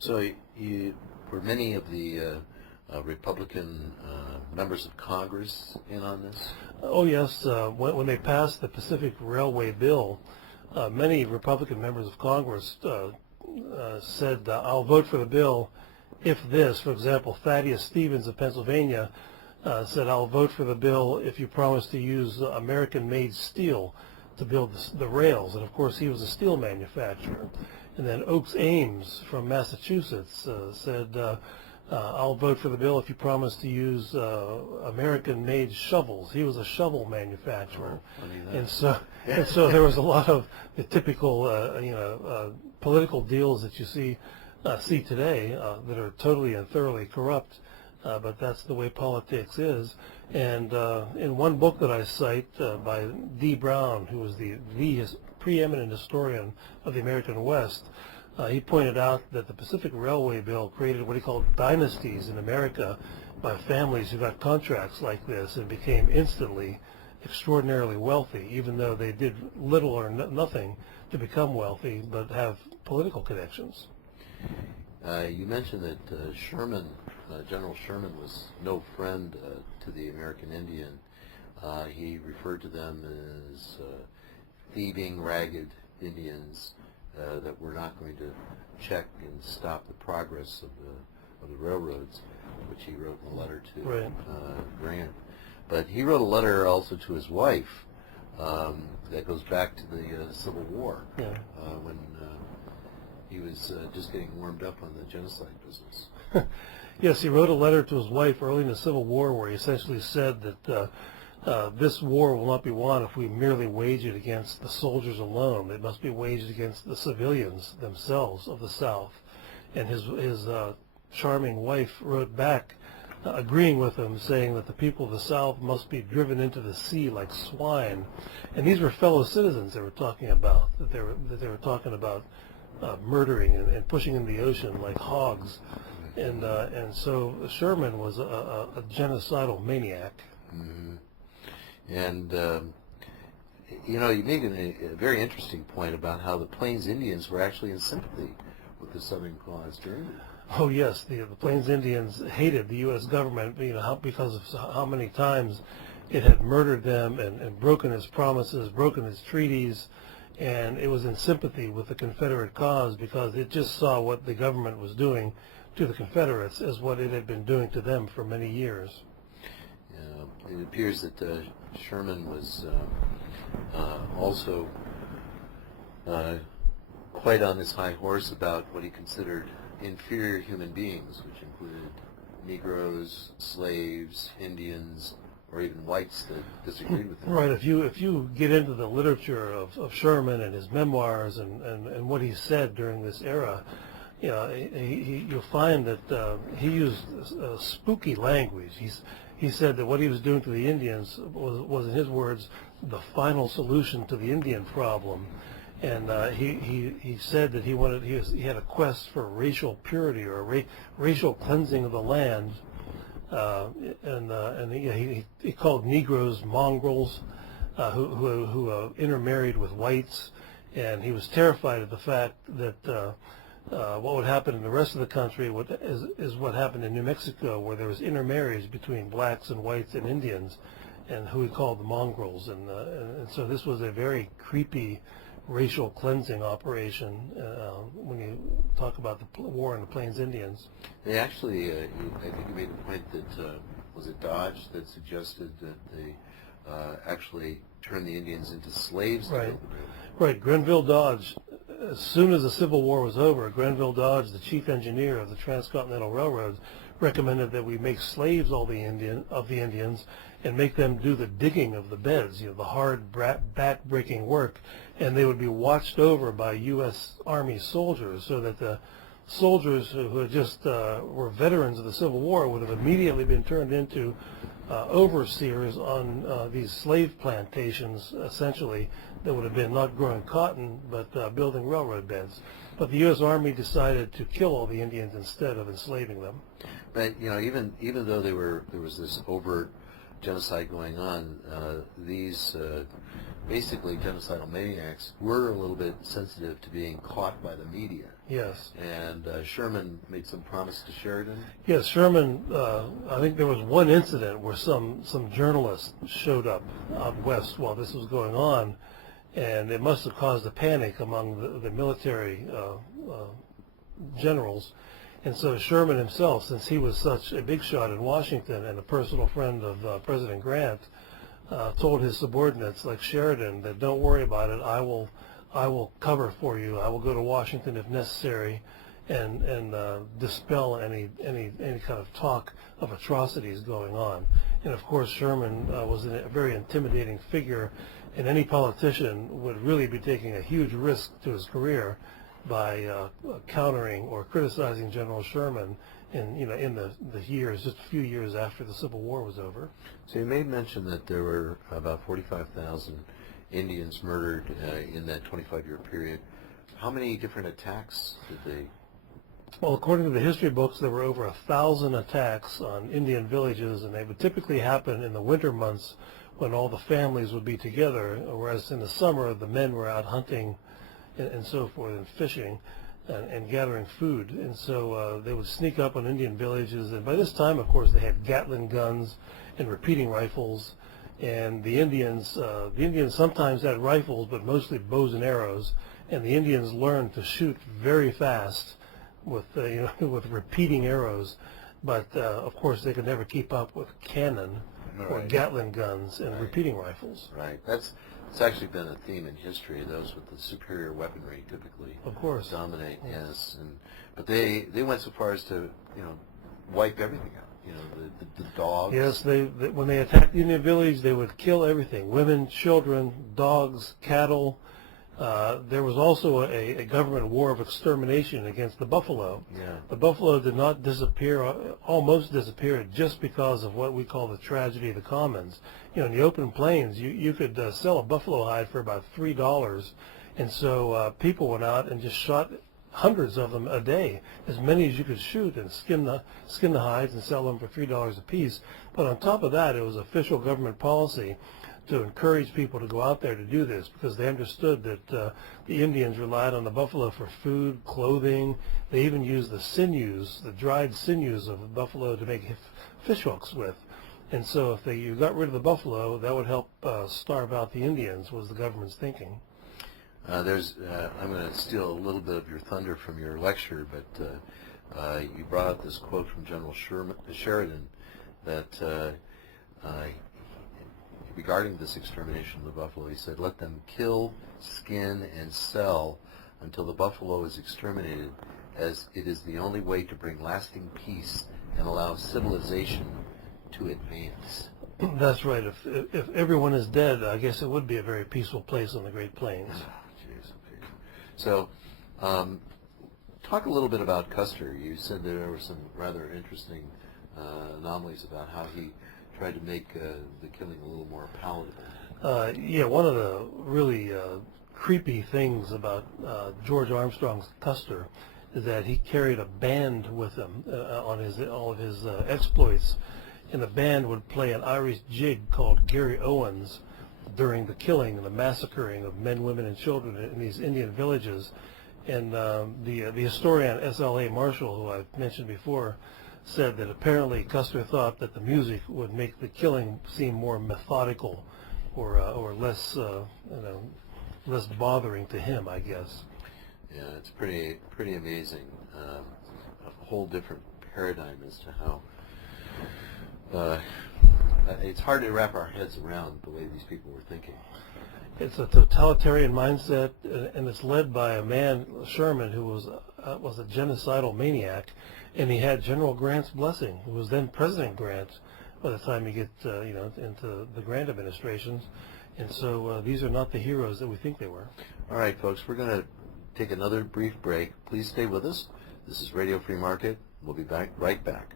So were many of the Republican members of Congress in on this? Oh yes, when they passed the Pacific Railway bill, many Republican members of Congress said, I'll vote for the bill if this. For example, Thaddeus Stevens of Pennsylvania said, I'll vote for the bill if you promise to use American-made steel to build the rails. And of course he was a steel manufacturer. And then Oakes Ames from Massachusetts said, I'll vote for the bill if you promise to use American-made shovels. He was a shovel manufacturer. And so there was a lot of the typical political deals that you see today that are totally and thoroughly corrupt, but that's the way politics is. And in one book that I cite by D. Brown, who was the preeminent historian of the American West, he pointed out that the Pacific Railway Bill created what he called dynasties in America by families who got contracts like this and became instantly extraordinarily wealthy, even though they did little or nothing to become wealthy, but have political connections. You mentioned that General Sherman was no friend to the American Indian. He referred to them as thieving, ragged Indians that were not going to check and stop the progress of the railroads, which he wrote in a letter to Grant. But he wrote a letter also to his wife that goes back to the Civil War, when he was just getting warmed up on the genocide business. Yes, he wrote a letter to his wife early in the Civil War where he essentially said that this war will not be won if we merely wage it against the soldiers alone. It must be waged against the civilians themselves of the South. And his charming wife wrote back agreeing with him, saying that the people of the South must be driven into the sea like swine. And these were fellow citizens they were talking about, that they were talking about murdering and pushing in the ocean like hogs. And so Sherman was a genocidal maniac. Mm-hmm. And, you made a very interesting point about how the Plains Indians were actually in sympathy with the Southern cause during it. Oh, yes. The Plains Indians hated the U.S. government, because of how many times it had murdered them and broken its promises, broken its treaties, and it was in sympathy with the Confederate cause because it just saw what the government was doing to the Confederates as what it had been doing to them for many years. It appears that Sherman was also quite on his high horse about what he considered inferior human beings, which included Negroes, slaves, Indians, or even whites that disagreed with him. Right. If you get into the literature of Sherman and his memoirs and what he said during this era, you'll find that he used spooky language. He said that what he was doing to the Indians was, in his words, the final solution to the Indian problem. And he said that he had a quest for racial purity or racial cleansing of the land, and he called Negroes mongrels who intermarried with whites, and he was terrified of the fact that what would happen in the rest of the country is what happened in New Mexico, where there was intermarriage between blacks and whites and Indians, and who he called the mongrels, and so this was a very creepy racial cleansing operation when you talk about the war in the Plains Indians. They actually, I think you made the point that, was it Dodge that suggested that they actually turned the Indians into slaves? Right. Grenville Dodge, as soon as the Civil War was over, Grenville Dodge, the chief engineer of the Transcontinental Railroads, recommended that we make slaves of the Indians and make them do the digging of the beds, the hard back-breaking work, and they would be watched over by U.S. Army soldiers, so that the soldiers who had just were veterans of the Civil War would have immediately been turned into overseers on these slave plantations, essentially, that would have been not growing cotton, but building railroad beds. But the U.S. Army decided to kill all the Indians instead of enslaving them. But, even though there was this overt genocide going on, these basically genocidal maniacs were a little bit sensitive to being caught by the media. Yes. And Sherman made some promise to Sheridan. Yes, Sherman, I think there was one incident where some journalists showed up out west while this was going on, and it must have caused a panic among the military generals. And so Sherman himself, since he was such a big shot in Washington and a personal friend of President Grant, told his subordinates like Sheridan that don't worry about it, I will cover for you. I will go to Washington if necessary, and dispel any kind of talk of atrocities going on. And of course, Sherman was a very intimidating figure, and any politician would really be taking a huge risk to his career by countering or criticizing General Sherman in the years, just a few years after the Civil War was over. So you made mention that there were about 45,000 Indians murdered in that 25-year period. How many different attacks did they? Well, according to the history books, there were over 1,000 attacks on Indian villages, and they would typically happen in the winter months when all the families would be together, whereas in the summer the men were out hunting and so forth, and fishing and gathering food. And so they would sneak up on Indian villages, and by this time, of course, they had Gatling guns and repeating rifles. And the Indians sometimes had rifles, but mostly bows and arrows. And the Indians learned to shoot very fast with with repeating arrows. But of course, they could never keep up with cannon or Gatling guns and repeating rifles. Right. It's actually been a theme in history. Those with the superior weaponry typically, of course, dominate. Yes, but they went so far as to wipe everything out. The dogs. Yes, when they attacked the Indian village, they would kill everything: women, children, dogs, cattle. There was also a government war of extermination against the buffalo. Yeah. The buffalo did not disappear, almost disappeared, just because of what we call the tragedy of the commons. In the open plains, you could sell a buffalo hide for about $3, and so people went out and just shot hundreds of them a day, as many as you could shoot, and skin the hides and sell them for $3 a piece. But on top of that, it was official government policy to encourage people to go out there to do this, because they understood that the Indians relied on the buffalo for food, clothing. They even used the sinews, the dried sinews of the buffalo, to make fish hooks with. And so if you got rid of the buffalo, that would help starve out the Indians, was the government's thinking. I'm going to steal a little bit of your thunder from your lecture, but you brought up this quote from General Sheridan that regarding this extermination of the buffalo, he said, "Let them kill, skin, and sell until the buffalo is exterminated, as it is the only way to bring lasting peace and allow civilization to advance." That's right. If everyone is dead, I guess it would be a very peaceful place on the Great Plains. So, talk a little bit about Custer. You said there were some rather interesting anomalies about how he tried to make the killing a little more palatable. Yeah, one of the really creepy things about George Armstrong's Custer is that he carried a band with him on all of his exploits, and the band would play an Irish jig called Gary Owens during the killing and the massacring of men, women, and children in these Indian villages. And the historian S.L.A. Marshall, who I've mentioned before, said that apparently Custer thought that the music would make the killing seem more methodical, or less less bothering to him, I guess. Yeah, it's pretty amazing. A whole different paradigm as to how it's hard to wrap our heads around the way these people were thinking. It's a totalitarian mindset, and it's led by a man, Sherman, who was a genocidal maniac, and he had General Grant's blessing, who was then President Grant by the time you get into the Grant administrations. And so these are not the heroes that we think they were. All right, folks, we're going to take another brief break. Please stay with us. This is Radio Free Market. We'll be right back.